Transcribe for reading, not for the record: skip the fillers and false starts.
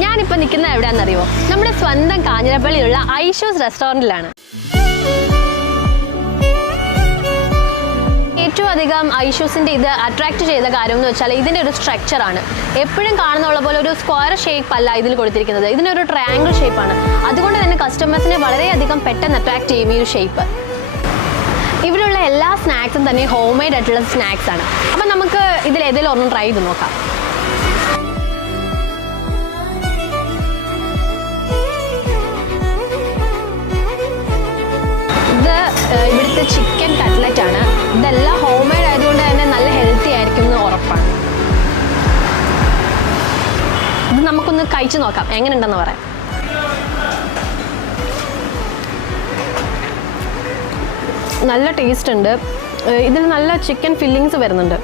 ഞാനിപ്പോൾ നിൽക്കുന്നത് എവിടെയാണെന്നറിയുമോ? നമ്മുടെ സ്വന്തം കാഞ്ഞിരപ്പള്ളിയിലുള്ള ഐഷൂസ് റെസ്റ്റോറൻറ്റിലാണ്. ഏറ്റവും അധികം ഐഷൂസിൻ്റെ ഇത് അട്രാക്റ്റ് ചെയ്ത കാര്യം എന്ന് വെച്ചാൽ ഇതിൻ്റെ ഒരു സ്ട്രക്ചറാണ്. എപ്പോഴും കാണുന്നുള്ള പോലെ ഒരു സ്ക്വയർ ഷേപ്പ് അല്ല ഇതിൽ കൊടുത്തിരിക്കുന്നത്, ഇതിനൊരു ട്രയാങ്കിൾ ഷേപ്പാണ്. അതുകൊണ്ട് തന്നെ കസ്റ്റമേഴ്സിനെ വളരെയധികം പെട്ടെന്ന് അട്രാക്ട് ചെയ്യും ഈ ഒരു ഷേപ്പ്. ഇവിടെയുള്ള എല്ലാ സ്നാക്സും തന്നെ ഹോം മെയ്ഡ് ആയിട്ടുള്ള സ്നാക്സ് ആണ്. അപ്പം നമുക്ക് ഇതിൽ ഏതെങ്കിലും ഒന്നും ട്രൈ ചെയ്ത് നോക്കാം. ഇവിടുത്തെ ചിക്കൻ കട്ട്ലറ്റ് ആണ്. ഇതെല്ലാം ഹോം മെയ്ഡ് ആയതുകൊണ്ട് തന്നെ നല്ല ഹെൽത്തി ആയിരിക്കും എന്ന് ഉറപ്പാണ്. ഇത് നമുക്കൊന്ന് കഴിച്ചു നോക്കാം എങ്ങനെയുണ്ടെന്ന് പറയാം. നല്ല ടേസ്റ്റ് ഉണ്ട്. ഇതിൽ നല്ല ചിക്കൻ ഫില്ലിങ്സ് വരുന്നുണ്ട്.